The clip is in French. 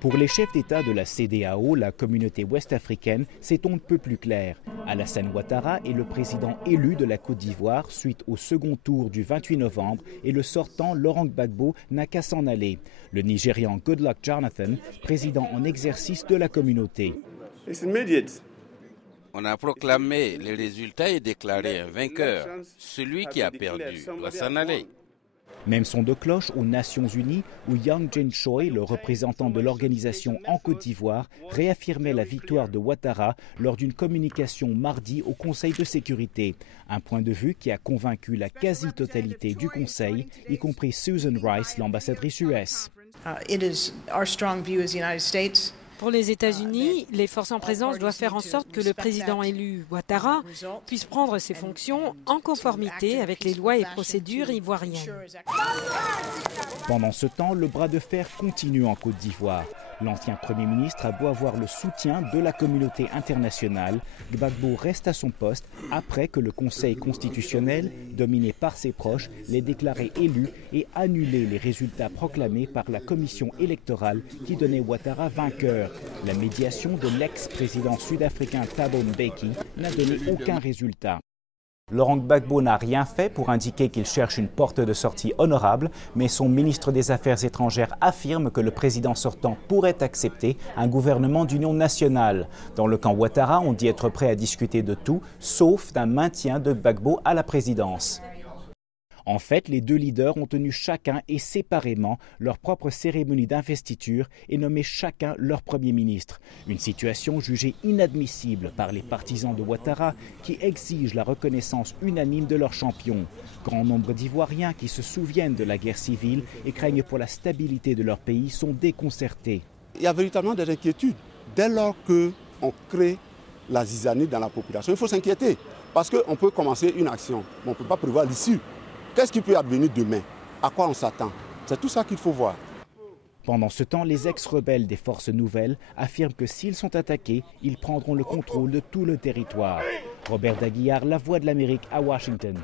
Pour les chefs d'État de la CEDEAO, la communauté ouest-africaine, c'est on ne peut plus clair. Alassane Ouattara est le président élu de la Côte d'Ivoire suite au second tour du 28 novembre et le sortant Laurent Gbagbo n'a qu'à s'en aller. Le Nigérian Goodluck Jonathan, président en exercice de la communauté. On a proclamé les résultats et déclaré un vainqueur. Celui qui a perdu doit s'en aller. Même son de cloche aux Nations Unies, où Yang Jin-choi, le représentant de l'organisation en Côte d'Ivoire, réaffirmait la victoire de Ouattara lors d'une communication mardi au Conseil de sécurité. Un point de vue qui a convaincu la quasi-totalité du Conseil, y compris Susan Rice, l'ambassadrice US. Pour les États-Unis, les forces en présence doivent faire en sorte que le président élu Ouattara puisse prendre ses fonctions en conformité avec les lois et procédures ivoiriennes. Pendant ce temps, le bras de fer continue en Côte d'Ivoire. L'ancien Premier ministre a beau avoir le soutien de la communauté internationale, Gbagbo reste à son poste après que le Conseil constitutionnel, dominé par ses proches, l'ait déclaré élu et annulé les résultats proclamés par la commission électorale qui donnait Ouattara vainqueur. La médiation de l'ex-président sud-africain Thabo Mbeki n'a donné aucun résultat. Laurent Gbagbo n'a rien fait pour indiquer qu'il cherche une porte de sortie honorable, mais son ministre des Affaires étrangères affirme que le président sortant pourrait accepter un gouvernement d'union nationale. Dans le camp Ouattara, on dit être prêt à discuter de tout, sauf d'un maintien de Gbagbo à la présidence. En fait, les deux leaders ont tenu chacun et séparément leur propre cérémonie d'investiture et nommé chacun leur Premier ministre. Une situation jugée inadmissible par les partisans de Ouattara qui exigent la reconnaissance unanime de leur champion. Grand nombre d'Ivoiriens qui se souviennent de la guerre civile et craignent pour la stabilité de leur pays sont déconcertés. Il y a véritablement des inquiétudes. Dès lors qu'on crée la zizanie dans la population, il faut s'inquiéter parce qu'on peut commencer une action, mais on ne peut pas prévoir l'issue. Qu'est-ce qui peut advenir demain? À quoi on s'attend? C'est tout ça qu'il faut voir. Pendant ce temps, les ex-rebelles des forces nouvelles affirment que s'ils sont attaqués, ils prendront le contrôle de tout le territoire. Robert Daguillard, La Voix de l'Amérique à Washington.